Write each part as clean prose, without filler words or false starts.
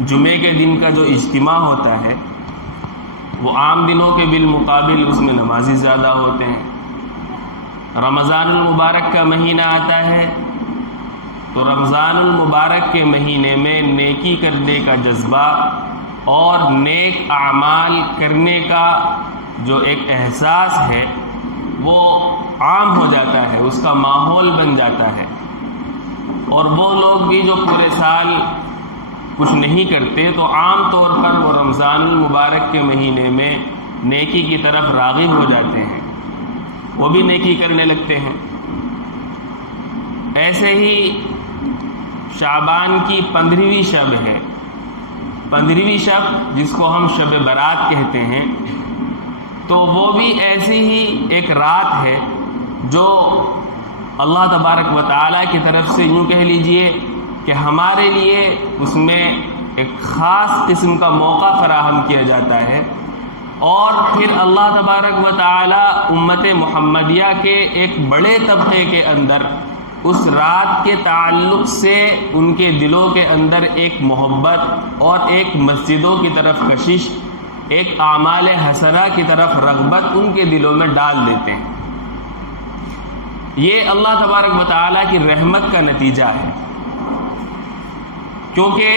جمعے کے دن کا جو اجتماع ہوتا ہے وہ عام دنوں کے بالمقابل اس میں نمازی زیادہ ہوتے ہیں۔ رمضان المبارک کا مہینہ آتا ہے تو رمضان المبارک کے مہینے میں نیکی کرنے کا جذبہ اور نیک اعمال کرنے کا جو ایک احساس ہے وہ عام ہو جاتا ہے، اس کا ماحول بن جاتا ہے، اور وہ لوگ بھی جو پورے سال کچھ نہیں کرتے تو عام طور پر وہ رمضان المبارک کے مہینے میں نیکی کی طرف راغب ہو جاتے ہیں، وہ بھی نیکی کرنے لگتے ہیں۔ ایسے ہی شعبان کی 15ویں شب ہے، 15ویں شب جس کو ہم شب برات کہتے ہیں، تو وہ بھی ایسی ہی ایک رات ہے جو اللہ تبارک و تعالیٰ کی طرف سے یوں کہہ لیجئے کہ ہمارے لیے اس میں ایک خاص قسم کا موقع فراہم کیا جاتا ہے، اور پھر اللہ تبارک و تعالیٰ امت محمدیہ کے ایک بڑے طبقے کے اندر اس رات کے تعلق سے ان کے دلوں کے اندر ایک محبت اور ایک مسجدوں کی طرف کشش، ایک اعمال حسنہ کی طرف رغبت ان کے دلوں میں ڈال دیتے ہیں۔ یہ اللہ تبارک و تعالیٰ کی رحمت کا نتیجہ ہے، کیونکہ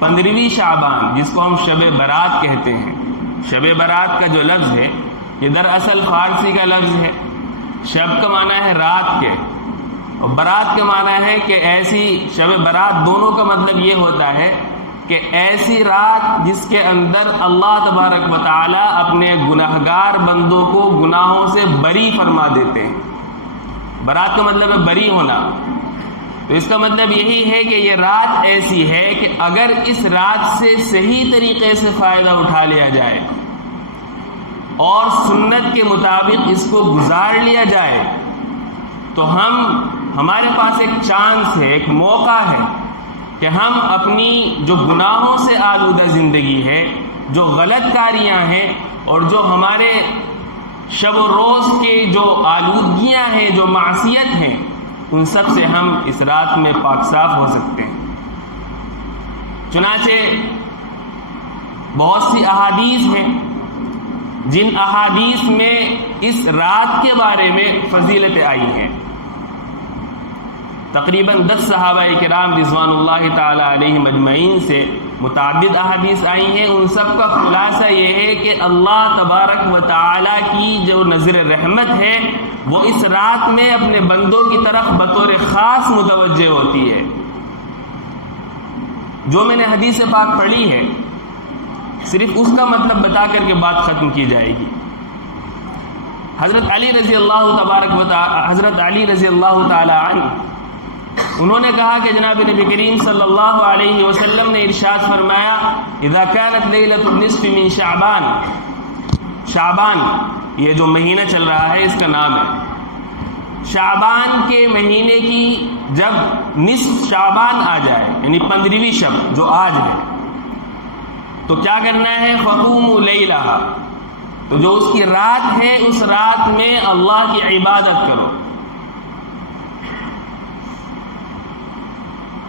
15ویں شعبان جس کو ہم شب برات کہتے ہیں، شب برات کا جو لفظ ہے یہ دراصل فارسی کا لفظ ہے۔ شب کا معنی ہے رات کے، اور برات کا معنی ہے کہ ایسی شب برات، دونوں کا مطلب یہ ہوتا ہے کہ ایسی رات جس کے اندر اللہ تبارک و تعالیٰ اپنے گناہگار بندوں کو گناہوں سے بری فرما دیتے ہیں۔ برات کا مطلب ہے بری ہونا، تو اس کا مطلب یہی ہے کہ یہ رات ایسی ہے کہ اگر اس رات سے صحیح طریقے سے فائدہ اٹھا لیا جائے اور سنت کے مطابق اس کو گزار لیا جائے تو ہمارے پاس ایک چانس ہے، ایک موقع ہے کہ ہم اپنی جو گناہوں سے آلودہ زندگی ہے، جو غلط کاریاں ہیں، اور جو ہمارے شب و روز کے جو آلودگیاں ہیں، جو معصیت ہیں، ان سب سے ہم اس رات میں پاک صاف ہو سکتے ہیں۔ چنانچہ بہت سی احادیث ہیں جن احادیث میں اس رات کے بارے میں فضیلتیں آئی ہیں۔ تقریباً 10 صحابہ کرام رضوان اللہ تعالی علیہم اجمعین سے متعدد احادیث آئی ہیں۔ ان سب کا خلاصہ یہ ہے کہ اللہ تبارک و تعالی کی جو نظر رحمت ہے وہ اس رات میں اپنے بندوں کی طرف بطور خاص متوجہ ہوتی ہے۔ جو میں نے حدیث پاک پڑھی ہے صرف اس کا مطلب بتا کر کے بات ختم کی جائے گی۔ حضرت علی رضی اللہ تعالی عنہ انہوں نے کہا کہ جناب نبی کریم صلی اللہ علیہ وسلم نے ارشاد فرمایا، اذا كانت ليلة النصف من شعبان، شعبان یہ جو مہینہ چل رہا ہے اس کا نام ہے، شعبان کے مہینے کی جب نصف شعبان آ جائے یعنی 15ویں شب جو آج ہے، تو کیا کرنا ہے؟ فقوموا لیلہا، تو جو اس کی رات ہے اس رات میں اللہ کی عبادت کرو۔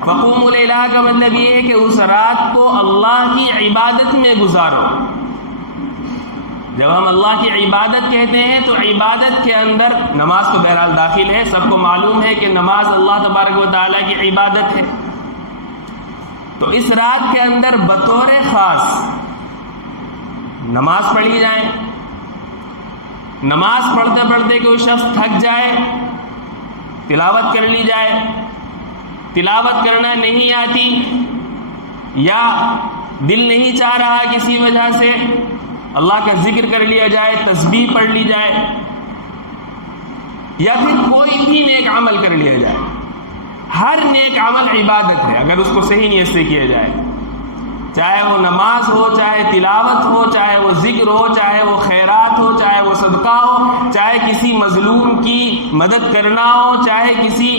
فقوموا لیلہا کا مطلب یہ ہے کہ اس رات کو اللہ کی عبادت میں گزارو۔ جب ہم اللہ کی عبادت کہتے ہیں تو عبادت کے اندر نماز تو بہرحال داخل ہے، سب کو معلوم ہے کہ نماز اللہ تبارک و تعالیٰ کی عبادت ہے۔ تو اس رات کے اندر بطور خاص نماز پڑھی جائے، نماز پڑھتے پڑھتے کوئی شخص تھک جائے تلاوت کر لی جائے، تلاوت کرنا نہیں آتی یا دل نہیں چاہ رہا کسی وجہ سے، اللہ کا ذکر کر لیا جائے، تسبیح پڑھ لی جائے، یا پھر کوئی بھی نیک عمل کر لیا جائے۔ ہر نیک عمل عبادت ہے اگر اس کو صحیح نیت سے کیا جائے، چاہے وہ نماز ہو، چاہے تلاوت ہو، چاہے وہ ذکر ہو، چاہے وہ خیرات ہو، چاہے وہ صدقہ ہو، چاہے کسی مظلوم کی مدد کرنا ہو، چاہے کسی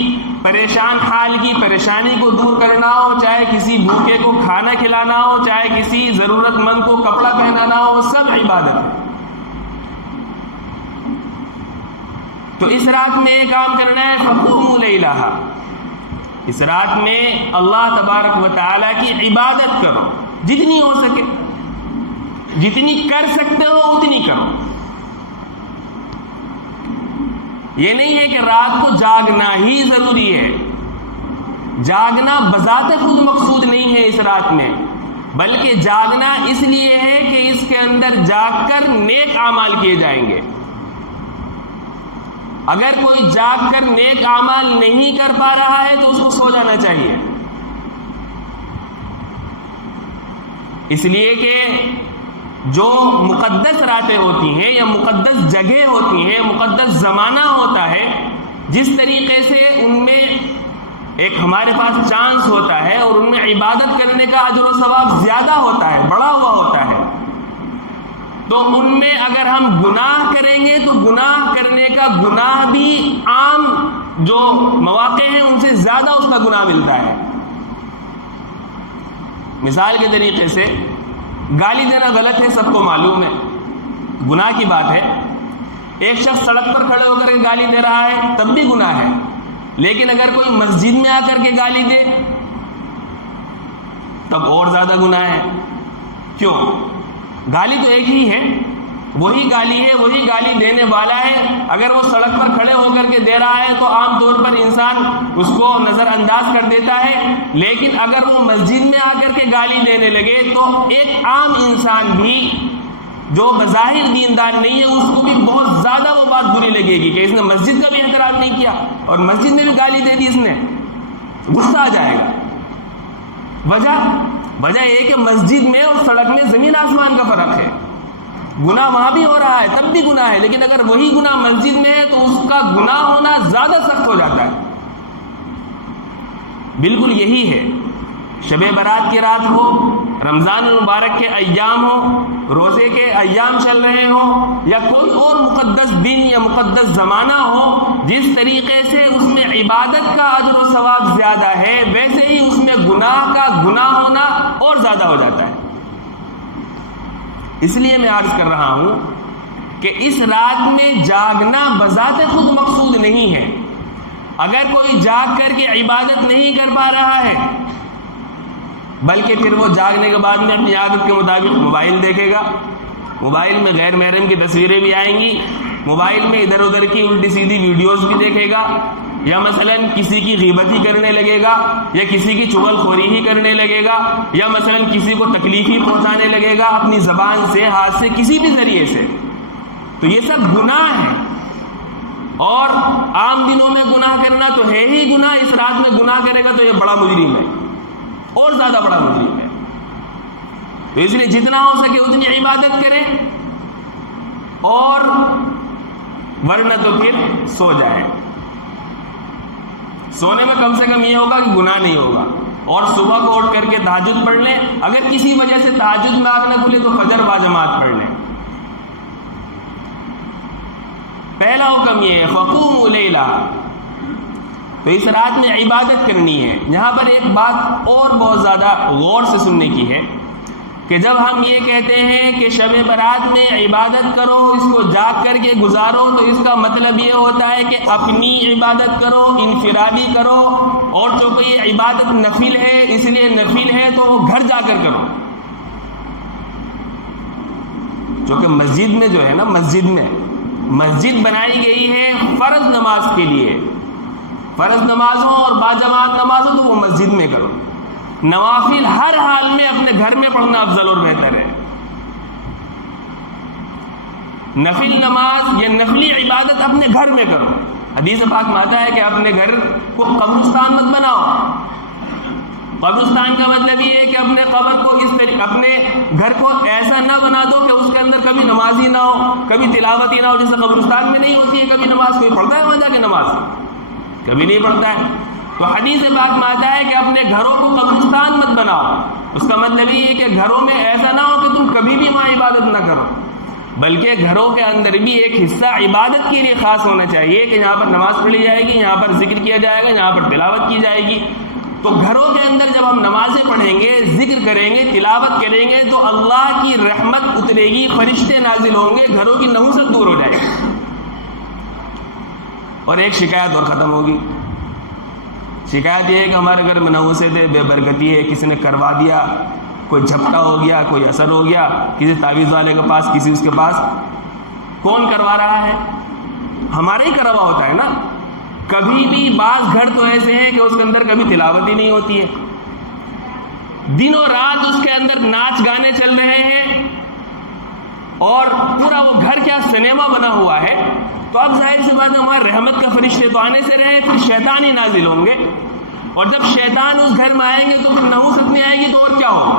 پریشان حال کی پریشانی کو دور کرنا ہو، چاہے کسی بھوکے کو کھانا کھلانا ہو، چاہے کسی ضرورت مند کو کپڑا پہنانا ہو، وہ سب عبادت ہے۔ تو اس رات میں یہ کام کرنا ہے، فقوموا لیلہا، اس رات میں اللہ تبارک و تعالیٰ کی عبادت کرو، جتنی ہو سکے، جتنی کر سکتے ہو اتنی کرو۔ یہ نہیں ہے کہ رات کو جاگنا ہی ضروری ہے، جاگنا بذات خود مقصود نہیں ہے اس رات میں، بلکہ جاگنا اس لیے ہے کہ اس کے اندر جاگ کر نیک اعمال کیے جائیں گے۔ اگر کوئی جاگ کر نیک اعمال نہیں کر پا رہا ہے تو اس کو سو جانا چاہیے، اس لیے کہ جو مقدس راتیں ہوتی ہیں یا مقدس جگہ ہوتی ہیں، مقدس زمانہ ہوتا ہے، جس طریقے سے ان میں ایک ہمارے پاس چانس ہوتا ہے اور ان میں عبادت کرنے کا اجر و ثواب زیادہ ہوتا ہے، بڑا ہوا ہوتا ہے، تو ان میں اگر ہم گناہ کریں گے تو گناہ کرنے کا گناہ بھی عام جو مواقع ہیں ان سے زیادہ اس کا گناہ ملتا ہے۔ مثال کے طریقے سے گالی دینا غلط ہے، سب کو معلوم ہے، گناہ کی بات ہے۔ ایک شخص سڑک پر کھڑے ہو کر گالی دے رہا ہے تب بھی گناہ ہے، لیکن اگر کوئی مسجد میں آ کر کے گالی دے تب اور زیادہ گناہ ہے۔ کیوں؟ گالی تو ایک ہی ہے، وہی گالی ہے، وہی گالی دینے والا ہے۔ اگر وہ سڑک پر کھڑے ہو کر کے دے رہا ہے تو عام طور پر انسان اس کو نظر انداز کر دیتا ہے، لیکن اگر وہ مسجد میں آ کر کے گالی دینے لگے تو ایک عام انسان بھی جو بظاہر دیندار نہیں ہے اس کو بھی بہت زیادہ وہ بات بری لگے گی کہ اس نے مسجد کا بھی احترام نہیں کیا اور مسجد میں بھی گالی دے دی اس نے، غصہ آ جائے گا۔ وجہ یہ کہ مسجد میں اور سڑک میں زمین آسمان کا فرق ہے، گناہ وہاں بھی ہو رہا ہے تب بھی گناہ ہے، لیکن اگر وہی گناہ مسجد میں ہے تو اس کا گناہ ہونا زیادہ سخت ہو جاتا ہے۔ بالکل یہی ہے، شب برات کی رات ہو، رمضان المبارک کے ایام ہو، روزے کے ایام چل رہے ہوں، یا کوئی اور مقدس دن یا مقدس زمانہ ہو، جس طریقے سے اس میں عبادت کا اجر و ثواب زیادہ ہے ویسے ہی اس میں گناہ کا گناہ ہونا اور زیادہ ہو جاتا ہے۔ اس لیے میں عرض کر رہا ہوں کہ اس رات میں جاگنا بذات خود مقصود نہیں ہے۔ اگر کوئی جاگ کر کے عبادت نہیں کر پا رہا ہے بلکہ پھر وہ جاگنے کے بعد میں اپنی عادت کے مطابق موبائل دیکھے گا، موبائل میں غیر محرم کی تصویریں بھی آئیں گی، موبائل میں ادھر ادھر کی الٹی سیدھی ویڈیوز بھی دیکھے گا، یا مثلا کسی کی غیبت ہی کرنے لگے گا، یا کسی کی چغل خوری ہی کرنے لگے گا، یا مثلا کسی کو تکلیف ہی پہنچانے لگے گا اپنی زبان سے، ہاتھ سے، کسی بھی ذریعے سے، تو یہ سب گناہ ہے۔ اور عام دنوں میں گناہ کرنا تو ہے ہی گناہ، اس رات میں گناہ کرے گا تو یہ بڑا مجرم ہے، اور زیادہ بڑا مجرم ہے۔ تو اس لیے جتنا ہو سکے اتنی عبادت کریں، اور ورنہ تو پھر سو جائے۔ سونے میں کم سے کم یہ ہوگا کہ گناہ نہیں ہوگا، اور صبح کو اٹھ کر کے تہجد پڑھ لیں، اگر کسی وجہ سے تہجد میں آنکھ نہ کھلے تو فجر باجماعت پڑھ لیں۔ پہلا حکم یہ ہے فقوموا لیلا، تو اس رات میں عبادت کرنی ہے۔ یہاں پر ایک بات اور بہت زیادہ غور سے سننے کی ہے کہ جب ہم یہ کہتے ہیں کہ شب برات میں عبادت کرو، اس کو جاگ کر کے گزارو، تو اس کا مطلب یہ ہوتا ہے کہ اپنی عبادت کرو، انفرادی کرو، اور چونکہ یہ عبادت نفل ہے اس لیے نفل ہے تو وہ گھر جا کر کرو۔ چونکہ مسجد میں جو ہے نا، مسجد بنائی گئی ہے فرض نماز کے لیے، فرض نماز ہو اور باجماعت نماز ہو تو وہ مسجد میں کرو، نوافل ہر حال میں اپنے گھر میں پڑھنا افضل اور بہتر ہے۔ نفل نماز یا نفلی عبادت اپنے گھر میں کرو۔ حدیث پاک میں آتا ہے کہ اپنے گھر کو قبرستان مت بناؤ۔ قبرستان کا مطلب یہ ہے کہ اپنے قبر کو اس طریقے، اپنے گھر کو ایسا نہ بنا دو کہ اس کے اندر کبھی نماز ہی نہ ہو، کبھی تلاوت ہی نہ ہو، جیسے قبرستان میں نہیں ہوتی ہے کبھی نماز۔ کوئی پڑھتا ہے وہاں جا کے نماز؟ کبھی نہیں پڑھتا ہے۔ تو حدیث پاک میں آتا ہے کہ اپنے گھروں کو قبرستان مت بناؤ۔ اس کا مطلب یہ ہے کہ گھروں میں ایسا نہ ہو کہ تم کبھی بھی وہاں عبادت نہ کرو، بلکہ گھروں کے اندر بھی ایک حصہ عبادت کے لیے خاص ہونا چاہیے کہ یہاں پر نماز پڑھی جائے گی، یہاں پر ذکر کیا جائے گا، یہاں پر تلاوت کی جائے گی۔ تو گھروں کے اندر جب ہم نمازیں پڑھیں گے، ذکر کریں گے، تلاوت کریں گے تو اللہ کی رحمت اترے گی، فرشتے نازل ہوں گے، گھروں کی نحوست دور ہو جائے گی، اور ایک شکایت اور ختم ہوگی۔ شکایت یہ ہے کہ ہمارے گھر میں نحوسے تھے، بے برکتی ہے، کسی نے کروا دیا، کوئی جھپٹا ہو گیا، کوئی اثر ہو گیا، کسی تعویذ والے کے پاس، کسی اس کے پاس. کون کروا رہا ہے؟ ہمارا ہی کرا ہوا ہوتا ہے نا. کبھی بھی بعض گھر تو ایسے ہیں کہ اس کے اندر کبھی تلاوت ہی نہیں ہوتی ہے، دنوں رات اس کے اندر ناچ گانے چل رہے ہیں اور پورا وہ گھر کیا سنیما بنا ہوا ہے. تو اب ظاہر سی بات ہے ہمارے رحمت کا فرشتے تو آنے سے رہے، پھر شیطان ہی نازل ہوں گے، اور جب شیطان اس گھر میں آئیں گے تو پھر نحوست نہیں آئے گی تو اور کیا ہوگا؟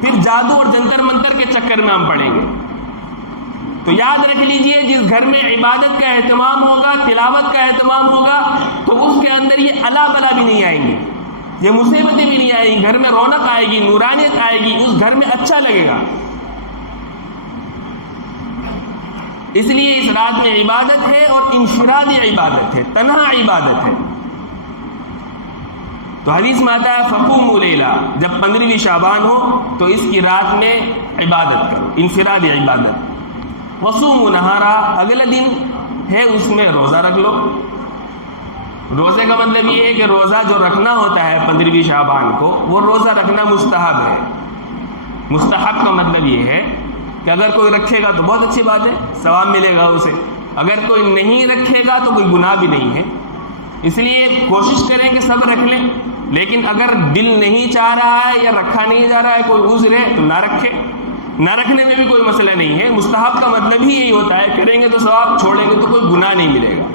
پھر جادو اور جنتر منتر کے چکر میں ہم پڑیں گے. تو یاد رکھ لیجئے، جس گھر میں عبادت کا اہتمام ہوگا، تلاوت کا اہتمام ہوگا، تو اس کے اندر یہ الا بلا بھی نہیں آئیں گی، یہ مصیبتیں بھی نہیں آئیں گی، گھر میں رونق آئے گی، نورانیت آئے گی، اس گھر میں اچھا لگے گا. اس لیے اس رات میں عبادت ہے اور انفرادی عبادت ہے، تنہا عبادت ہے. تو حدیث میں آتا ہے فقوموا لیلا، جب 15ویں شعبان ہو تو اس کی رات میں عبادت کرو، انفرادی عبادت. وصوموا نہارا، اگلے دن ہے اس میں روزہ رکھ لو. روزے کا مطلب یہ ہے کہ روزہ جو رکھنا ہوتا ہے 15ویں شعبان کو، وہ روزہ رکھنا مستحب ہے. مستحب کا مطلب یہ ہے کہ اگر کوئی رکھے گا تو بہت اچھی بات ہے، ثواب ملے گا اسے، اگر کوئی نہیں رکھے گا تو کوئی گناہ بھی نہیں ہے. اس لیے کوشش کریں کہ سب رکھ لیں، لیکن اگر دل نہیں چاہ رہا ہے یا رکھا نہیں جا رہا ہے، کوئی عذر ہے تو نہ رکھے. نہ رکھنے میں بھی کوئی مسئلہ نہیں ہے. مستحب کا مطلب ہی یہی ہوتا ہے، کریں گے تو ثواب، چھوڑیں گے تو کوئی گناہ نہیں ملے گا.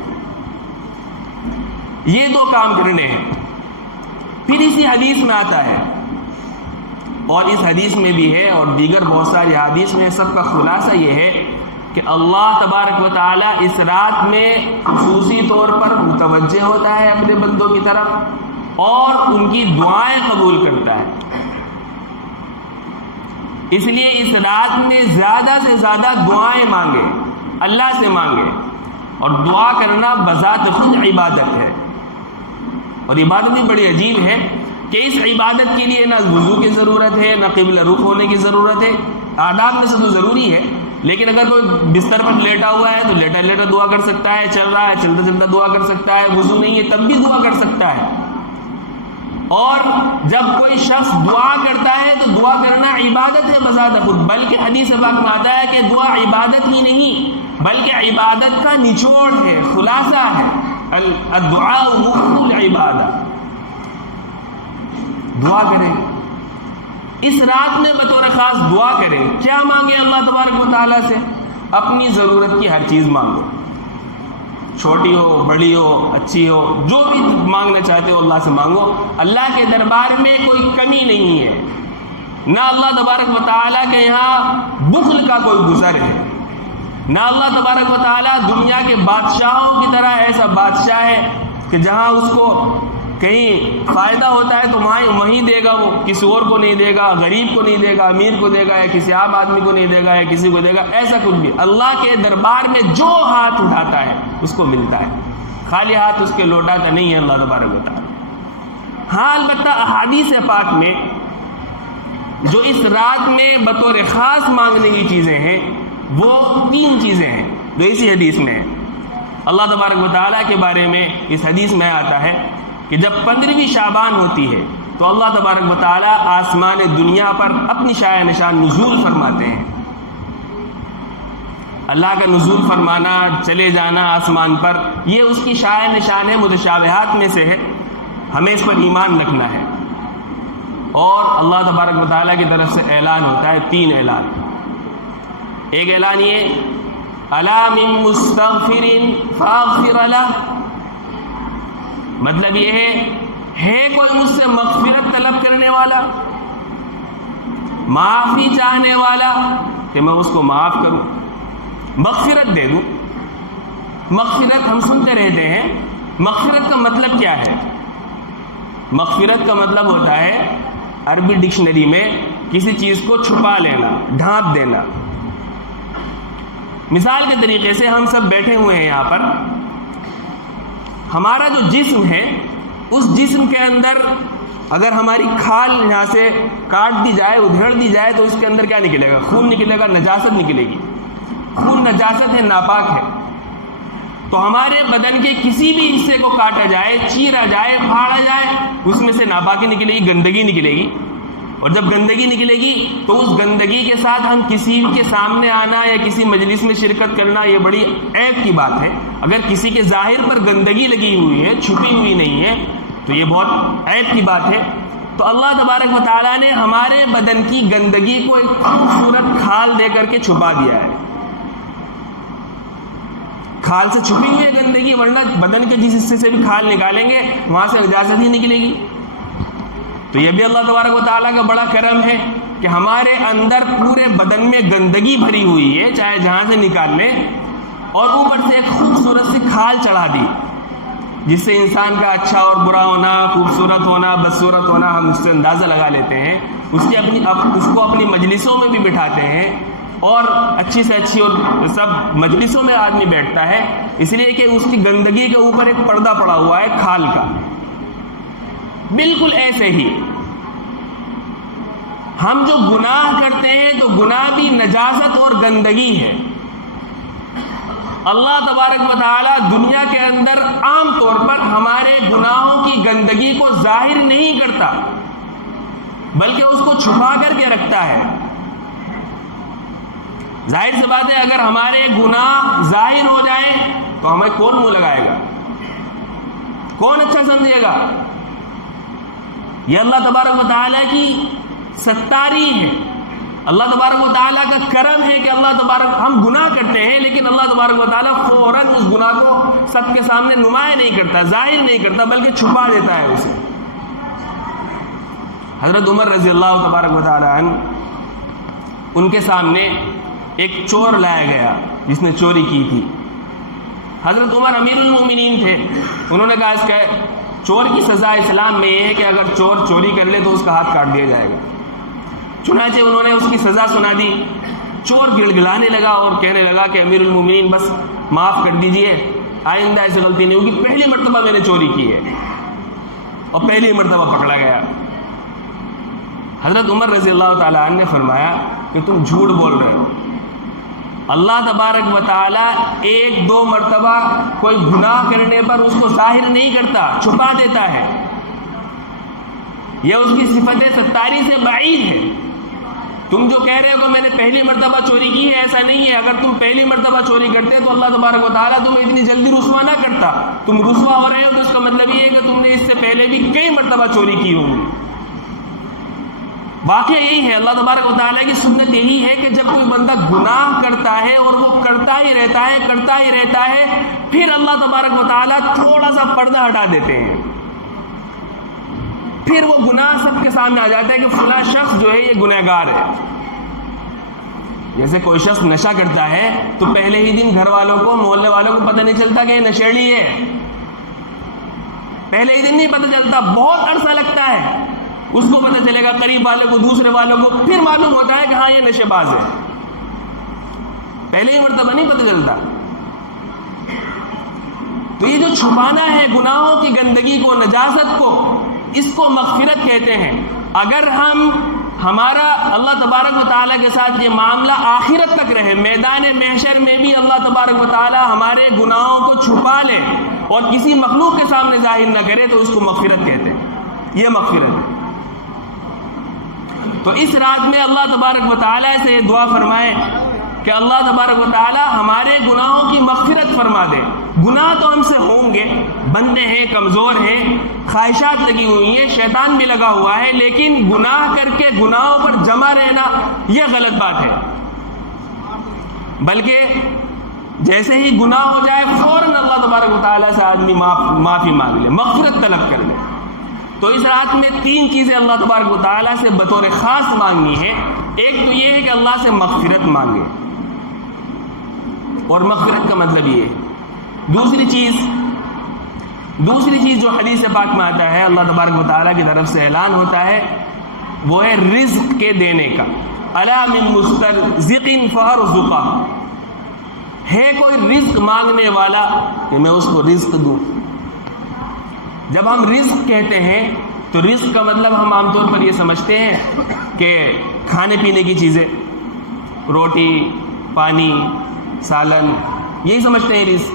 یہ دو کام کرنے ہیں. پھر اسی حدیث میں آتا ہے، اور اس حدیث میں بھی ہے اور دیگر بہت ساری حدیث میں، سب کا خلاصہ یہ ہے کہ اللہ تبارک و تعالیٰ اس رات میں خصوصی طور پر متوجہ ہوتا ہے اپنے بندوں کی طرف اور ان کی دعائیں قبول کرتا ہے. اس لیے اس رات میں زیادہ سے زیادہ دعائیں مانگے، اللہ سے مانگے. اور دعا کرنا بذات خود عبادت ہے، اور عبادت بھی بڑی عجیب ہے کہ اس عبادت کے لیے نہ وضو کی ضرورت ہے، نہ قبلہ رخ ہونے کی ضرورت ہے. آداب میں سے تو ضروری ہے، لیکن اگر کوئی بستر پر لیٹا ہوا ہے تو لیٹا لیٹا دعا کر سکتا ہے، چل رہا ہے چلتا چلتا دعا کر سکتا ہے، وضو نہیں ہے تب بھی دعا کر سکتا ہے. اور جب کوئی شخص دعا کرتا ہے تو دعا کرنا عبادت ہے بذات خود، بلکہ حدیث پاک میں آتا ہے کہ دعا عبادت ہی نہیں بلکہ عبادت کا نچوڑ ہے، خلاصہ ہے. الدعاء مخ العبادہ. دعا کریں اس رات میں، بطور خاص دعا کریں. کیا مانگیں اللہ تبارک و تعالیٰ سے؟ اپنی ضرورت کی ہر چیز مانگو، چھوٹی ہو بڑی ہو اچھی ہو، جو بھی مانگنا چاہتے ہو اللہ سے مانگو. اللہ کے دربار میں کوئی کمی نہیں ہے، نہ اللہ تبارک و تعالیٰ کے یہاں بخل کا کوئی گزر ہے، نہ اللہ تبارک و تعالیٰ دنیا کے بادشاہوں کی طرح ایسا بادشاہ ہے کہ جہاں اس کو کہیں فائدہ ہوتا ہے تو وہیں دے گا، وہ کسی اور کو نہیں دے گا، غریب کو نہیں دے گا، امیر کو دے گا، یا کسی عام آدمی کو نہیں دے گا، یا کسی کو دے گا. ایسا کچھ بھی اللہ کے دربار میں جو ہاتھ اٹھاتا ہے اس کو ملتا ہے، خالی ہاتھ اس کے لوٹاتا نہیں ہے اللہ تبارک و تعالیٰ. ہاں البتہ احادیث پاک میں جو اس رات میں بطور خاص مانگنے کی چیزیں ہیں وہ 3 چیزیں ہیں جو اسی حدیث میں ہیں. اللہ تبارک و تعالیٰ کے بارے میں اس حدیث میں آتا ہے کہ جب 15ویں شعبان ہوتی ہے تو اللہ تبارک و تعالیٰ آسمان دنیا پر اپنی شایع نشان نزول فرماتے ہیں. اللہ کا نزول فرمانا، چلے جانا آسمان پر، یہ اس کی شایع نشان ہے، متشابہات میں سے ہے. ہمیں اس پر ایمان رکھنا ہے. اور اللہ تبارک و تعالیٰ کی طرف سے اعلان ہوتا ہے، 3 اعلان. ایک اعلان یہ الا من مستغفر فاغفر له، مطلب یہ ہے کوئی مجھ سے مغفرت طلب کرنے والا، معافی چاہنے والا کہ میں اس کو معاف کروں، مغفرت دے دوں. مغفرت ہم سنتے رہتے ہیں، مغفرت کا مطلب کیا ہے؟ مغفرت کا مطلب ہوتا ہے عربی ڈکشنری میں کسی چیز کو چھپا لینا، ڈھانپ دینا. مثال کے طریقے سے ہم سب بیٹھے ہوئے ہیں یہاں پر، ہمارا جو جسم ہے اس جسم کے اندر اگر ہماری کھال یہاں سے کاٹ دی جائے، ادھیڑ دی جائے تو اس کے اندر کیا نکلے گا؟ خون نکلے گا، نجاست نکلے گی. خون نجاست ہے، ناپاک ہے. تو ہمارے بدن کے کسی بھی حصے کو کاٹا جائے، چیرا جائے، پھاڑا جائے، اس میں سے ناپاکی نکلے گی، گندگی نکلے گی، اور جب گندگی نکلے گی تو اس گندگی کے ساتھ ہم کسی کے سامنے آنا یا کسی مجلس میں شرکت کرنا یہ بڑی عیب کی بات ہے۔ اگر کسی کے ظاہر پر گندگی لگی ہوئی ہے، چھپی ہوئی نہیں ہے، تو یہ بہت عیب کی بات ہے۔ تو اللہ تبارک و تعالیٰ نے ہمارے بدن کی گندگی کو ایک خوبصورت کھال دے کر کے چھپا دیا ہے۔ کھال سے چھپی ہوئی ہے گندگی، ورنہ بدن کے جس حصے سے بھی کھال نکالیں گے وہاں سے نجاست ہی نکلے گی۔ تو یہ بھی اللہ تبارک و تعالیٰ کا بڑا کرم ہے کہ ہمارے اندر پورے بدن میں گندگی بھری ہوئی ہے، چاہے جہاں سے نکال لیں، اور اوپر سے ایک خوبصورت سی کھال چڑھا دی، جس سے انسان کا اچھا اور برا ہونا، خوبصورت ہونا، بدصورت ہونا ہم اس سے اندازہ لگا لیتے ہیں۔ اس کو اپنی مجلسوں میں بھی بٹھاتے ہیں، اور اچھی سے اچھی اور سب مجلسوں میں آدمی بیٹھتا ہے، اس لیے کہ اس کی گندگی کے اوپر ایک پردہ پڑا ہوا ہے کھال کا۔ بالکل ایسے ہی ہم جو گناہ کرتے ہیں تو گناہ بھی نجاست اور گندگی ہے۔ اللہ تبارک و تعالی دنیا کے اندر عام طور پر ہمارے گناہوں کی گندگی کو ظاہر نہیں کرتا، بلکہ اس کو چھپا کر کے رکھتا ہے۔ ظاہر سی بات ہے، اگر ہمارے گناہ ظاہر ہو جائیں تو ہمیں کون منہ لگائے گا، کون اچھا سمجھے گا؟ یہ اللہ تبارک و تعالیٰ کی ستاری ہے، اللہ تبارک و تعالیٰ کا کرم ہے کہ اللہ تبارک، ہم گناہ کرتے ہیں لیکن اللہ تبارک و تعالیٰ فوراً اس گناہ کو سب کے سامنے نمایاں نہیں کرتا، ظاہر نہیں کرتا، بلکہ چھپا دیتا ہے اسے۔ حضرت عمر رضی اللہ تبارک و تعالیٰ عنہ، ان کے سامنے ایک چور لایا گیا جس نے چوری کی تھی۔ حضرت عمر امیر المومنین تھے، انہوں نے کہا اس کا چور کی سزا اسلام میں یہ ہے کہ اگر چور چوری کر لے تو اس کا ہاتھ کاٹ دیا جائے گا۔ چنانچہ انہوں نے اس کی سزا سنا دی۔ چور گڑگڑانے لگا اور کہنے لگا کہ امیر المومنین بس معاف کر دیجئے، آئندہ ایسی غلطی نہیں ہوگی، پہلی مرتبہ میں نے چوری کی ہے، اور پہلی مرتبہ پکڑا گیا۔ حضرت عمر رضی اللہ تعالیٰ عنہ نے فرمایا کہ تم جھوٹ بول رہے ہو، اللہ تبارک و تعالیٰ ایک دو مرتبہ کوئی گناہ کرنے پر اس کو ظاہر نہیں کرتا، چھپا دیتا ہے، یہ اس کی صفت ستاری سے بعید ہے۔ تم جو کہہ رہے ہو کہ میں نے پہلی مرتبہ چوری کی ہے، ایسا نہیں ہے۔ اگر تم پہلی مرتبہ چوری کرتے تو اللہ تبارک و تعالیٰ تمہیں اتنی جلدی رسوا نہ کرتا۔ تم رسوا ہو رہے ہو تو اس کا مطلب یہ ہے کہ تم نے اس سے پہلے بھی کئی مرتبہ چوری کی ہوگی۔ واقعہ یہی ہے، اللہ تبارک و تعالیٰ کی سنت یہی ہے کہ جب کوئی بندہ گناہ کرتا ہے اور وہ کرتا ہی رہتا ہے، پھر اللہ تبارک و تعالیٰ تھوڑا سا پردہ ہٹا دیتے ہیں، پھر وہ گناہ سب کے سامنے آ جاتا ہے کہ فلاں شخص جو ہے یہ گنہگار ہے۔ جیسے کوئی شخص نشہ کرتا ہے تو پہلے ہی دن گھر والوں کو، محلے والوں کو پتہ نہیں چلتا کہ یہ نشیڑی ہے، پہلے ہی دن نہیں پتہ چلتا، بہت عرصہ لگتا ہے، اس کو پتہ چلے گا، قریب والوں کو، دوسرے والوں کو، پھر معلوم ہوتا ہے کہ ہاں یہ نشے باز ہے، پہلے ہی مرتبہ نہیں پتہ چلتا۔ تو یہ جو چھپانا ہے گناہوں کی گندگی کو، نجاست کو، اس کو مغفرت کہتے ہیں۔ اگر ہمارا اللہ تبارک و تعالیٰ کے ساتھ یہ معاملہ آخرت تک رہے، میدان محشر میں بھی اللہ تبارک و تعالیٰ ہمارے گناہوں کو چھپا لے اور کسی مخلوق کے سامنے ظاہر نہ کرے تو اس کو مغفرت کہتے ہیں، یہ مغفرت ہے۔ تو اس رات میں اللہ تبارک و تعالیٰ سے یہ دعا فرمائیں کہ اللہ تبارک و تعالیٰ ہمارے گناہوں کی مغفرت فرما دے۔ گناہ تو ہم سے ہوں گے، بندے ہیں، کمزور ہیں، خواہشات لگی ہوئی ہیں، شیطان بھی لگا ہوا ہے، لیکن گناہ کر کے گناہوں پر جمع رہنا یہ غلط بات ہے، بلکہ جیسے ہی گناہ ہو جائے فوراً اللہ تبارک و تعالیٰ سے آدمی معافی مانگ لے، مغفرت طلب کر لے۔ تو اس رات میں 3 چیزیں اللہ تبارک و تعالیٰ سے بطور خاص مانگنی ہے۔ ایک تو یہ ہے کہ اللہ سے مغفرت مانگے، اور مغفرت کا مطلب یہ ہے۔ دوسری چیز جو حدیث پاک میں آتا ہے، اللہ تبارک و تعالیٰ کی طرف سے اعلان ہوتا ہے، وہ ہے رزق کے دینے کا۔ الا من مسترزق فارزقہ، ہے کوئی رزق مانگنے والا کہ میں اس کو رزق دوں۔ جب ہم رزق کہتے ہیں تو رزق کا مطلب ہم عام طور پر یہ سمجھتے ہیں کہ کھانے پینے کی چیزیں، روٹی، پانی، سالن، یہی سمجھتے ہیں رزق۔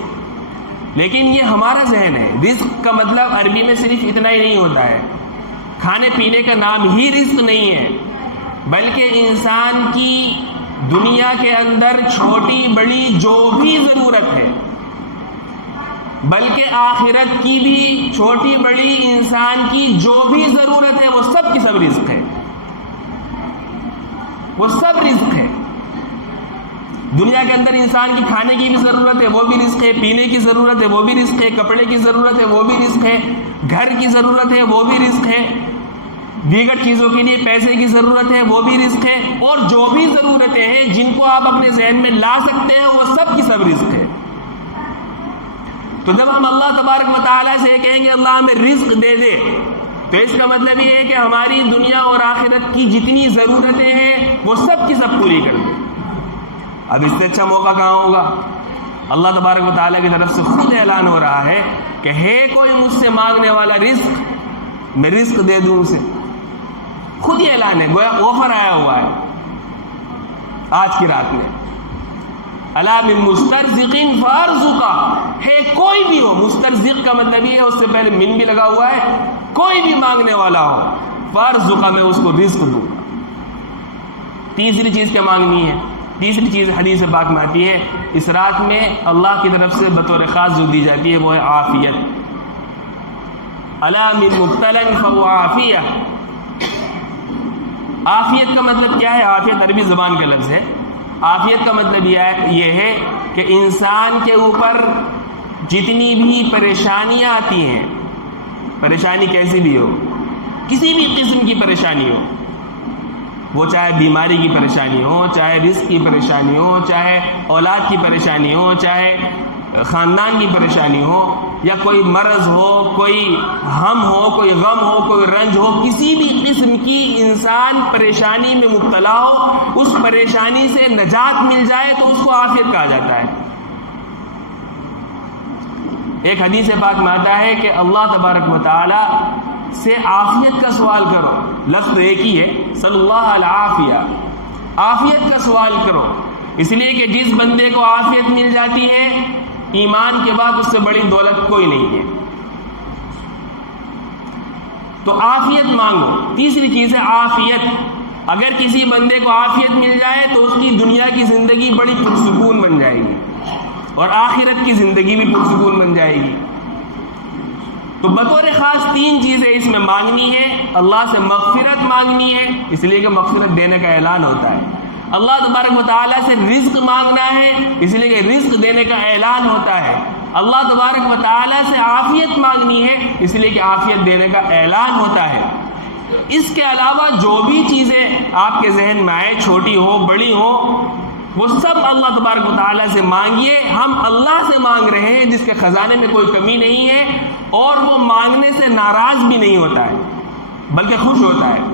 لیکن یہ ہمارا ذہن ہے. رزق کا مطلب عربی میں صرف اتنا ہی نہیں ہوتا ہے. کھانے پینے کا نام ہی رزق نہیں ہے، بلکہ انسان کی دنیا کے اندر چھوٹی بڑی جو بھی ضرورت ہے، بلکہ آخرت کی بھی چھوٹی بڑی انسان کی جو بھی ضرورت ہے وہ سب کی سب رزق ہے. وہ سب رزق ہے. دنیا کے اندر انسان کی کھانے کی بھی ضرورت ہے، وہ بھی رزق ہے. پینے کی ضرورت ہے، وہ بھی رزق ہے. کپڑے کی ضرورت ہے، وہ بھی رزق ہے. گھر کی ضرورت ہے، وہ بھی رزق ہے. دیگر چیزوں کے لیے پیسے کی ضرورت ہے، وہ بھی رزق ہے. اور جو بھی ضرورتیں ہیں جن کو آپ اپنے ذہن میں لا سکتے ہیں وہ سب کی سب رزق ہے. تو جب ہم اللہ تبارک و تعالیٰ سے کہیں گے اللہ ہمیں رزق دے دے، تو اس کا مطلب یہ ہے کہ ہماری دنیا اور آخرت کی جتنی ضرورتیں ہیں وہ سب کی سب پوری کر دے. اب اس سے اچھا موقع کہاں ہوگا؟ اللہ تبارک و تعالیٰ کی طرف سے خود اعلان ہو رہا ہے کہ ہے کوئی مجھ سے مانگنے والا رزق، میں رزق دے دوں اسے. خود ہی اعلان ہے، گویا آفر آیا ہوا ہے آج کی رات میں. الا من مسترزق فارزقا، ہے کوئی بھی ہو. مسترزق کا مطلب یہ ہے اس سے پہلے من بھی لگا ہوا ہے، کوئی بھی مانگنے والا ہو فارزقا، میں اس کو رزق دوں گا. تیسری چیز کیا مانگنی ہے؟ تیسری چیز حدیث پاک میں آتی ہے، اس رات میں اللہ کی طرف سے بطور خاص جو دی جاتی ہے وہ ہے عافیت. الا من مبتلا فهو عافیہ. عافیت کا مطلب کیا ہے؟ عافیت عربی زبان کا لفظ ہے. عافیت کا مطلب یہ ہے کہ انسان کے اوپر جتنی بھی پریشانیاں آتی ہیں، پریشانی کیسی بھی ہو، کسی بھی قسم کی پریشانی ہو، وہ چاہے بیماری کی پریشانی ہو، چاہے رزق کی پریشانی ہو، چاہے اولاد کی پریشانی ہو، چاہے خاندان کی پریشانی ہو، یا کوئی مرض ہو، کوئی ہم ہو، کوئی غم ہو، کوئی رنج ہو، کسی بھی قسم کی انسان پریشانی میں مبتلا ہو، اس پریشانی سے نجات مل جائے تو اس کو عافیت کہا جاتا ہے. ایک حدیث پاک میں آتا ہے کہ اللہ تبارک و تعالی سے عافیت کا سوال کرو. لفظ ایک ہی ہے، صلی اللہ العافیہ، عافیت کا سوال کرو. اس لیے کہ جس بندے کو عافیت مل جاتی ہے، ایمان کے بعد اس سے بڑی دولت کوئی نہیں ہے. تو عافیت مانگو. تیسری چیز ہے عافیت. اگر کسی بندے کو عافیت مل جائے تو اس کی دنیا کی زندگی بڑی پرسکون بن جائے گی اور آخرت کی زندگی بھی پرسکون بن جائے گی. تو بطور خاص تین چیزیں اس میں مانگنی ہے. اللہ سے مغفرت مانگنی ہے، اس لیے کہ مغفرت دینے کا اعلان ہوتا ہے. اللہ تبارک و تعالیٰ سے رزق مانگنا ہے، اس لیے کہ رزق دینے کا اعلان ہوتا ہے. اللہ تبارک و تعالیٰ سے عافیت مانگنی ہے، اس لیے کہ عافیت دینے کا اعلان ہوتا ہے. اس کے علاوہ جو بھی چیزیں آپ کے ذہن میں آئے، چھوٹی ہو بڑی ہو، وہ سب اللہ تبارک و تعالیٰ سے مانگیے. ہم اللہ سے مانگ رہے ہیں جس کے خزانے میں کوئی کمی نہیں ہے، اور وہ مانگنے سے ناراض بھی نہیں ہوتا ہے بلکہ خوش ہوتا ہے.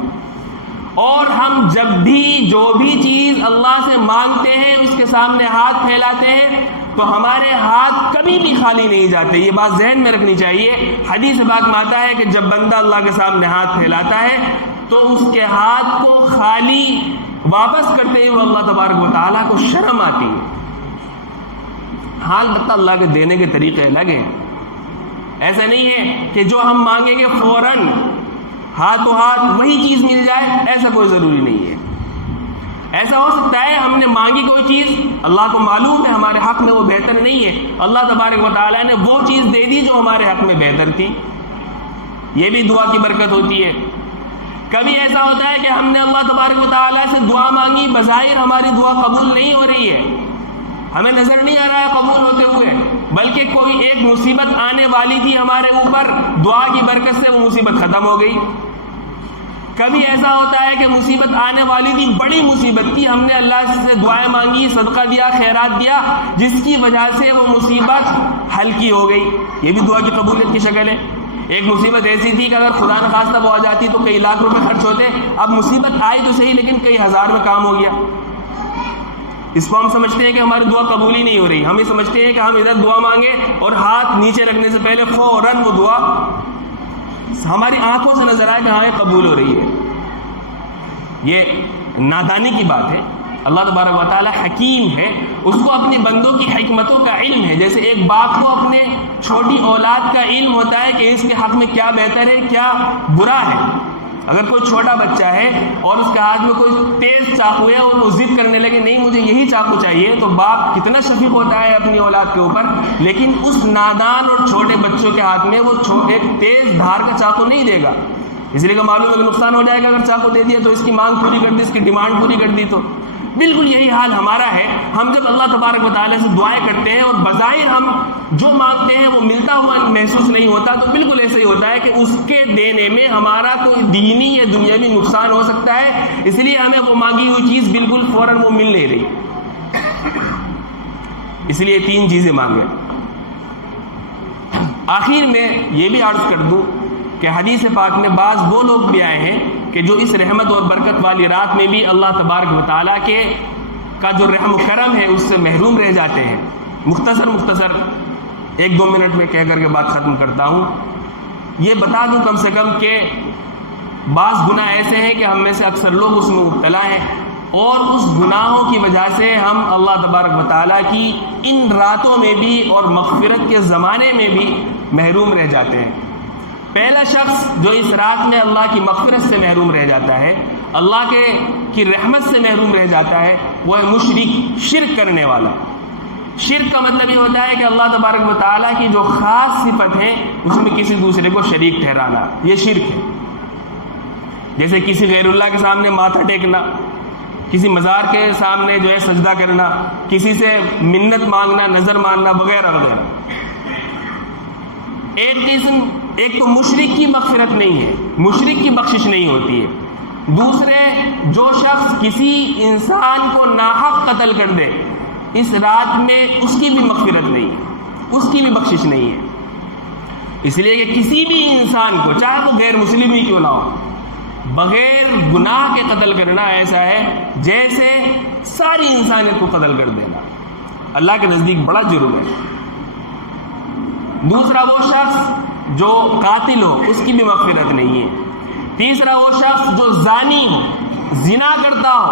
اور ہم جب بھی جو بھی چیز اللہ سے مانگتے ہیں اس کے سامنے ہاتھ پھیلاتے ہیں تو ہمارے ہاتھ کبھی بھی خالی نہیں جاتے. یہ بات ذہن میں رکھنی چاہیے. حدیث پاک میں آتا ہے کہ جب بندہ اللہ کے سامنے ہاتھ پھیلاتا ہے تو اس کے ہاتھ کو خالی واپس کرتے ہوئے اللہ تبارک و تعالیٰ کو شرم آتی ہے. حال بتا اللہ کے دینے کے طریقے الگ ہیں. ایسا نہیں ہے کہ جو ہم مانگیں گے فوراً ہاتھوں ہاتھ وہی چیز مل جائے، ایسا کوئی ضروری نہیں ہے. ایسا ہو سکتا ہے ہم نے مانگی کوئی چیز، اللہ کو معلوم ہے ہمارے حق میں وہ بہتر نہیں ہے، اللہ تبارک و تعالیٰ نے وہ چیز دے دی جو ہمارے حق میں بہتر تھی. یہ بھی دعا کی برکت ہوتی ہے. کبھی ایسا ہوتا ہے کہ ہم نے اللہ تبارک و تعالیٰ سے دعا مانگی، بظاہر ہماری دعا قبول نہیں ہو رہی ہے، ہمیں نظر نہیں آ رہا ہے قبول ہوتے ہوئے، بلکہ کوئی ایک مصیبت آنے والی تھی ہمارے اوپر، دعا کی برکت سے وہ مصیبت ختم ہو گئی. کبھی ایسا ہوتا ہے کہ مصیبت آنے والی تھی، بڑی مصیبت تھی، ہم نے اللہ سے دعائیں مانگی، صدقہ دیا، خیرات دیا، جس کی وجہ سے وہ مصیبت ہلکی ہو گئی. یہ بھی دعا کی قبولیت کی شکل ہے. ایک مصیبت ایسی تھی کہ اگر خدا نخواستہ وہ آ جاتی تو کئی لاکھ روپے خرچ ہوتے، اب مصیبت آئی تو صحیح لیکن کئی ہزار میں کام ہو گیا. اس کو ہم سمجھتے ہیں کہ ہماری دعا قبول ہی نہیں ہو رہی. ہم یہ سمجھتے ہیں کہ ہم ادھر دعا مانگے اور ہاتھ نیچے رکھنے سے پہلے فوراً وہ دعا ہماری آنکھوں سے نظر آئے کہ ہاں قبول ہو رہی ہے. یہ نادانی کی بات ہے. اللہ تبارک و تعالی حکیم ہے، اس کو اپنے بندوں کی حکمتوں کا علم ہے. جیسے ایک باپ کو اپنے چھوٹی اولاد کا علم ہوتا ہے کہ اس کے حق میں کیا بہتر ہے کیا برا ہے. اگر کوئی چھوٹا بچہ ہے اور اس کے ہاتھ میں کوئی تیز چاقو ہے اور وہ ضد کرنے لگے نہیں مجھے یہی چاقو چاہیے، تو باپ کتنا شفیق ہوتا ہے اپنی اولاد کے اوپر، لیکن اس نادان اور چھوٹے بچوں کے ہاتھ میں وہ ایک تیز دھار کا چاقو نہیں دے گا، اس لیے کہ معلوم ہے کہ نقصان ہو جائے گا اگر چاقو دے دیا تو، اس کی مانگ پوری کر دی، اس کی ڈیمانڈ پوری کر دی. تو بالکل یہی حال ہمارا ہے. ہم جب اللہ تبارک و تعالیٰ سے دعائیں کرتے ہیں اور بظاہر ہم جو مانگتے ہیں وہ ملتا ہوا محسوس نہیں ہوتا، تو بالکل ایسا ہی ہوتا ہے کہ اس کے دینے میں ہمارا کوئی دینی یا دنیاوی نقصان ہو سکتا ہے، اس لیے ہمیں وہ مانگی ہوئی چیز بالکل فوراً وہ مل نہیں رہی. اس لیے 3 چیزیں مانگیں. آخر میں یہ بھی عرض کر دوں کہ حدیث پاک میں بعض وہ لوگ بھی آئے ہیں کہ جو اس رحمت اور برکت والی رات میں بھی اللہ تبارک و تعالیٰ کا جو رحم و کرم ہے اس سے محروم رہ جاتے ہیں. مختصر 1-2 منٹ میں کہہ کر کے بات ختم کرتا ہوں. یہ بتا دوں کم سے کم کہ بعض گناہ ایسے ہیں کہ ہم میں سے اکثر لوگ اس میں مبتلا ہیں، اور اس گناہوں کی وجہ سے ہم اللہ تبارک و تعالیٰ کی ان راتوں میں بھی اور مغفرت کے زمانے میں بھی محروم رہ جاتے ہیں. پہلا شخص جو اس رات میں اللہ کی مغفرت سے محروم رہ جاتا ہے، اللہ کی رحمت سے محروم رہ جاتا ہے، وہ ہے مشرک، شرک کرنے والا. شرک کا مطلب یہ ہوتا ہے کہ اللہ تبارک و تعالیٰ کی جو خاص صفت ہے اس میں کسی دوسرے کو شریک ٹھہرانا، یہ شرک ہے. جیسے کسی غیر اللہ کے سامنے ماتھا ٹیکنا، کسی مزار کے سامنے جو ہے سجدہ کرنا، کسی سے منت مانگنا، نظر ماننا وغیرہ وغیرہ. ایک تو مشرک کی مغفرت نہیں ہے، مشرک کی بخشش نہیں ہوتی ہے. دوسرے، جو شخص کسی انسان کو ناحق قتل کر دے اس رات میں اس کی بھی مغفرت نہیں ہے، اس کی بھی بخشش نہیں ہے. اس لیے کہ کسی بھی انسان کو، چاہے وہ غیر مسلم ہی کیوں نہ ہو، بغیر گناہ کے قتل کرنا ایسا ہے جیسے ساری انسانیت کو قتل کر دینا. اللہ کے نزدیک بڑا جرم ہے. دوسرا، وہ شخص جو قاتل ہو اس کی بھی مغفرت نہیں ہے. تیسرا، وہ شخص جو زانی ہو، زنا کرتا ہو،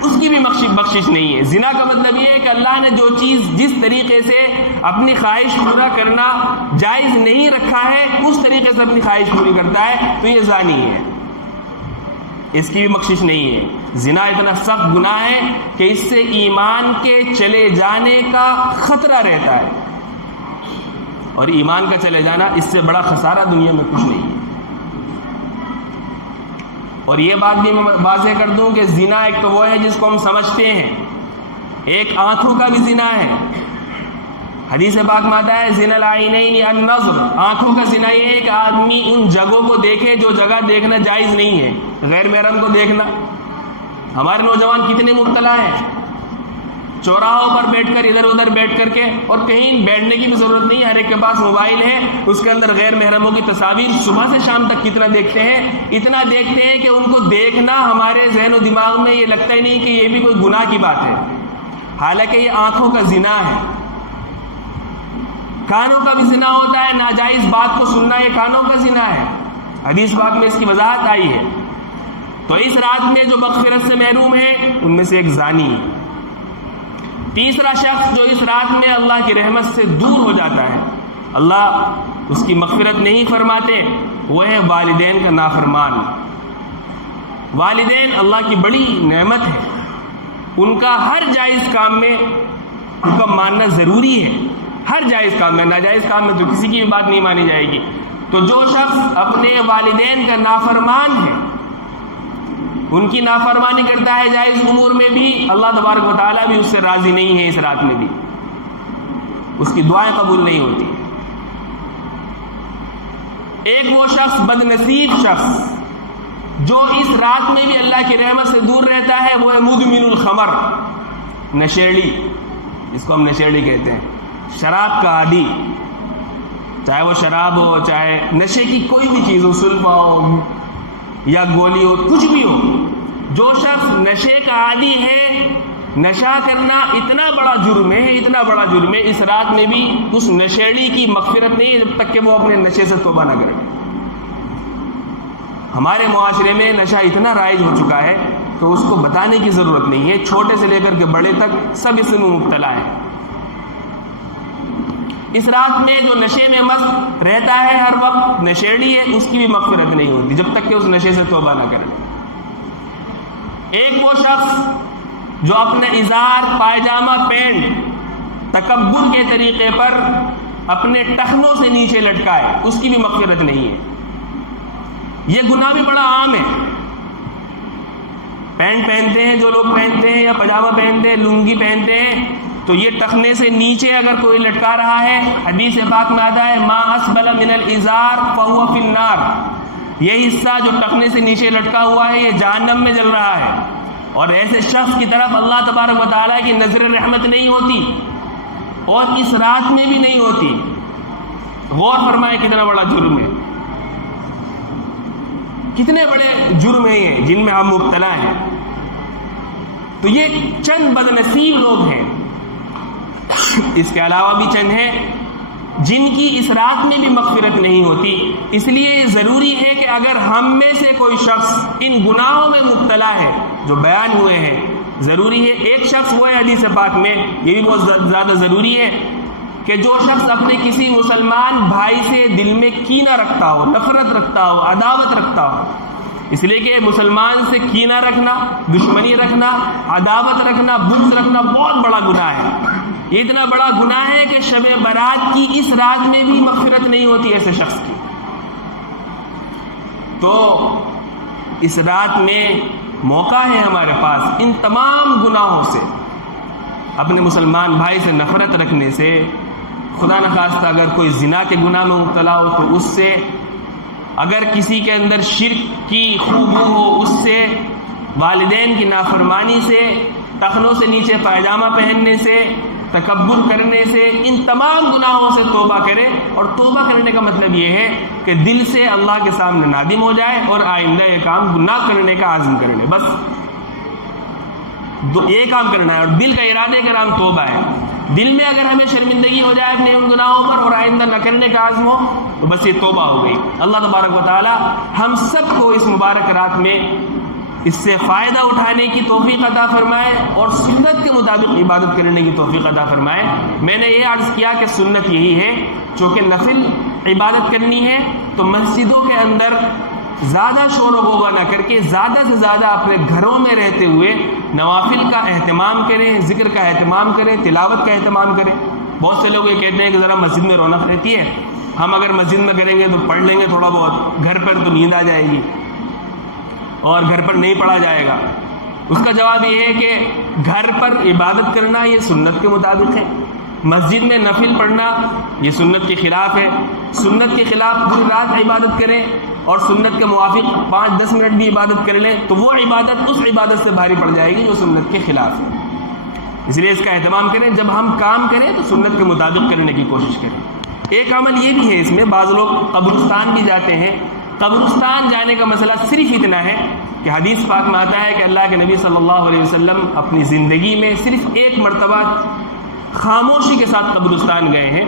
اس کی بھی بخشش نہیں ہے. زنا کا مطلب یہ ہے کہ اللہ نے جو چیز جس طریقے سے اپنی خواہش پورا کرنا جائز نہیں رکھا ہے اس طریقے سے اپنی خواہش پوری کرتا ہے تو یہ زانی ہے، اس کی بھی بخشش نہیں ہے. زنا اتنا سخت گناہ ہے کہ اس سے ایمان کے چلے جانے کا خطرہ رہتا ہے، اور ایمان کا چلے جانا اس سے بڑا خسارہ دنیا میں کچھ نہیں ہے. اور یہ بات بھی میں واضح کر دوں کہ زنا ایک تو وہ ہے جس کو ہم سمجھتے ہیں، ایک آنکھوں کا بھی زنا ہے. حدیث پاک میں آتا ہے زنا العینین النظر، آنکھوں کا زنا یہ ہے کہ آدمی ان جگہوں کو دیکھے جو جگہ دیکھنا جائز نہیں ہے، غیر محرم کو دیکھنا. ہمارے نوجوان کتنے مبتلا ہیں، چوراہوں پر بیٹھ کر ادھر ادھر بیٹھ کر کے، اور کہیں بیٹھنے کی بھی ضرورت نہیں، ہر ایک کے پاس موبائل ہے، اس کے اندر غیر محرموں کی تصاویر صبح سے شام تک کتنا دیکھتے ہیں. اتنا دیکھتے ہیں کہ ان کو دیکھنا ہمارے ذہن و دماغ میں یہ لگتا ہی نہیں کہ یہ بھی کوئی گناہ کی بات ہے، حالانکہ یہ آنکھوں کا زنا ہے. کانوں کا بھی زنا ہوتا ہے، ناجائز بات کو سننا یہ کانوں کا زنا ہے. حدیث پاک میں اس کی وضاحت آئی ہے. تو اس رات میں جو مغفرت سے محروم ہے ان میں سے ایک زانی ہے. تیسرا شخص جو اس رات میں اللہ کی رحمت سے دور ہو جاتا ہے، اللہ اس کی مغفرت نہیں فرماتے، وہ ہے والدین کا نافرمان. والدین اللہ کی بڑی نعمت ہے، ان کا ہر جائز کام میں ان کا ماننا ضروری ہے، ہر جائز کام میں. ناجائز کام میں تو کسی کی بھی بات نہیں مانی جائے گی. تو جو شخص اپنے والدین کا نافرمان ہے، ان کی نافرمانی کرتا ہے جائز امور میں بھی، اللہ تبارک و تعالیٰ بھی اس سے راضی نہیں ہے. اس رات میں بھی اس کی دعائیں قبول نہیں ہوتی. ایک وہ شخص، بد نصیب شخص، جو اس رات میں بھی اللہ کی رحمت سے دور رہتا ہے، وہ ہے مدمن الخمر، نشیڑی، جس کو ہم نشیڑی کہتے ہیں، شراب کا عادی. چاہے وہ شراب ہو، چاہے نشے کی کوئی بھی چیز ہو، سلفا ہو یا گولی ہو، کچھ بھی ہو. جو شخص نشے کا عادی ہے، نشہ کرنا اتنا بڑا جرم ہے، اتنا بڑا جرم ہے، اس رات میں بھی اس نشیڑی کی مغفرت نہیں ہے جب تک کہ وہ اپنے نشے سے توبہ نہ کرے. ہمارے معاشرے میں نشہ اتنا رائج ہو چکا ہے تو اس کو بتانے کی ضرورت نہیں ہے، چھوٹے سے لے کر کے بڑے تک سب اس میں مبتلا ہیں. اس رات میں جو نشے میں مست رہتا ہے ہر وقت، نشیڑی ہے، اس کی بھی مغفرت نہیں ہوتی جب تک کہ اس نشے سے توبہ نہ کرے۔ ایک وہ شخص جو اپنا ازار، پائجامہ، پینٹ تکبر کے طریقے پر اپنے ٹخنوں سے نیچے لٹکائے، اس کی بھی مغفرت نہیں ہے۔ یہ گناہ بھی بڑا عام ہے۔ پینٹ پہنتے ہیں جو لوگ پہنتے ہیں، یا پاجامہ پہنتے ہیں، لنگی پہنتے ہیں، تو یہ ٹخنے سے نیچے اگر کوئی لٹکا رہا ہے، حدیث پاک میں آتا ہے ما اسبل من الازار فهو فی النار، یہ حصہ جو ٹخنے سے نیچے لٹکا ہوا ہے یہ جہنم میں جل رہا ہے۔ اور ایسے شخص کی طرف اللہ تبارک و تعالیٰ کی نظر رحمت نہیں ہوتی، اور اس رات میں بھی نہیں ہوتی۔ غور فرمائے کتنا بڑا جرم ہے، کتنے بڑے جرم ہیں یہ جن میں ہم مبتلا ہیں۔ تو یہ چند بد نصیب لوگ ہیں، اس کے علاوہ بھی چند ہیں جن کی اس رات میں بھی مغفرت نہیں ہوتی۔ اس لیے یہ ضروری ہے کہ اگر ہم میں سے کوئی شخص ان گناہوں میں مبتلا ہے جو بیان ہوئے ہیں، ضروری ہے، ایک شخص وہ ہے حدیث پاک میں، یہ بھی بہت زیادہ ضروری ہے کہ جو شخص اپنے کسی مسلمان بھائی سے دل میں کینہ رکھتا ہو، نفرت رکھتا ہو، عداوت رکھتا ہو، اس لیے کہ مسلمان سے کینہ رکھنا، دشمنی رکھنا، عداوت رکھنا، بغض رکھنا بہت بڑا گناہ ہے۔ یہ اتنا بڑا گناہ ہے کہ شب برات کی اس رات میں بھی مغفرت نہیں ہوتی ایسے شخص کی۔ تو اس رات میں موقع ہے ہمارے پاس ان تمام گناہوں سے، اپنے مسلمان بھائی سے نفرت رکھنے سے، خدا نخواستہ اگر کوئی زنا کے گناہ میں مبتلا ہو تو اس سے، اگر کسی کے اندر شرک کی خوبو ہو اس سے، والدین کی نافرمانی سے، ٹخنوں سے نیچے پائجامہ پہننے سے، تکبر کرنے سے، ان تمام گناہوں سے توبہ کرے۔ اور توبہ کرنے کا مطلب یہ ہے کہ دل سے اللہ کے سامنے نادم ہو جائے اور آئندہ یہ کام گناہ کرنے کا عزم کر لے، بس یہ کام کرنا ہے۔ اور دل کا ارادے کا نام توبہ ہے۔ دل میں اگر ہمیں شرمندگی ہو جائے اپنے ان گناہوں پر اور آئندہ نہ کرنے کا عزم ہو تو بس یہ توبہ ہو گئی۔ اللہ تبارک و تعالی ہم سب کو اس مبارک رات میں اس سے فائدہ اٹھانے کی توفیق عطا فرمائے اور سنت کے مطابق عبادت کرنے کی توفیق عطا فرمائے۔ میں نے یہ عرض کیا کہ سنت یہی ہے، چونکہ نفل عبادت کرنی ہے تو مسجدوں کے اندر زیادہ شور و غوغا نہ کر کے زیادہ سے زیادہ اپنے گھروں میں رہتے ہوئے نوافل کا اہتمام کریں، ذکر کا اہتمام کریں، تلاوت کا اہتمام کریں۔ بہت سے لوگ یہ کہتے ہیں کہ ذرا مسجد میں رونق رہتی ہے، ہم اگر مسجد میں کریں گے تو پڑھ لیں گے تھوڑا بہت، گھر پر تو نیند آ جائے گی اور گھر پر نہیں پڑھا جائے گا۔ اس کا جواب یہ ہے کہ گھر پر عبادت کرنا یہ سنت کے مطابق ہے، مسجد میں نفل پڑھنا یہ سنت کے خلاف ہے۔ سنت کے خلاف پوری رات عبادت کریں اور سنت کے موافق 5-10 منٹ بھی عبادت کر لیں تو وہ عبادت اس عبادت سے بھاری پڑ جائے گی جو سنت کے خلاف ہے۔ اس لیے اس کا اہتمام کریں، جب ہم کام کریں تو سنت کے مطابق کرنے کی کوشش کریں۔ ایک عمل یہ بھی ہے اس میں، بعض لوگ قبرستان بھی جاتے ہیں۔ قبرستان جانے کا مسئلہ صرف اتنا ہے کہ حدیث پاک میں آتا ہے کہ اللہ کے نبی صلی اللہ علیہ وسلم اپنی زندگی میں صرف ایک مرتبہ خاموشی کے ساتھ قبرستان گئے ہیں،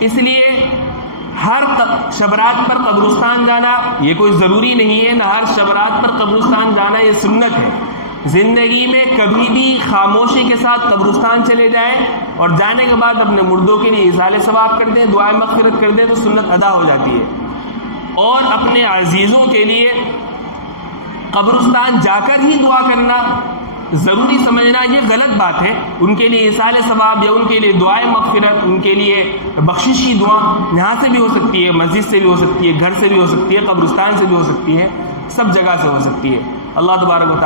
اس لیے ہر شب رات پر قبرستان جانا یہ کوئی ضروری نہیں ہے، نہ ہر شب رات پر قبرستان جانا یہ سنت ہے۔ زندگی میں کبھی بھی خاموشی کے ساتھ قبرستان چلے جائیں اور جانے کے بعد اپنے مردوں کے لیے ایصال ثواب کر دیں، دعائیں مغفرت کر دیں تو سنت ادا ہو جاتی ہے۔ اور اپنے عزیزوں کے لیے قبرستان جا کر ہی دعا کرنا ضروری سمجھنا یہ غلط بات ہے۔ ان کے لیے ایصال ثواب یا ان کے لیے دعائیں مغفرت، ان کے لیے بخشش کی دعا یہاں سے بھی ہو سکتی ہے، مسجد سے بھی ہو سکتی ہے، گھر سے بھی ہو سکتی ہے، قبرستان سے بھی ہو سکتی ہے، سب جگہ سے ہو سکتی ہے۔ اللہ تبارک و تعالی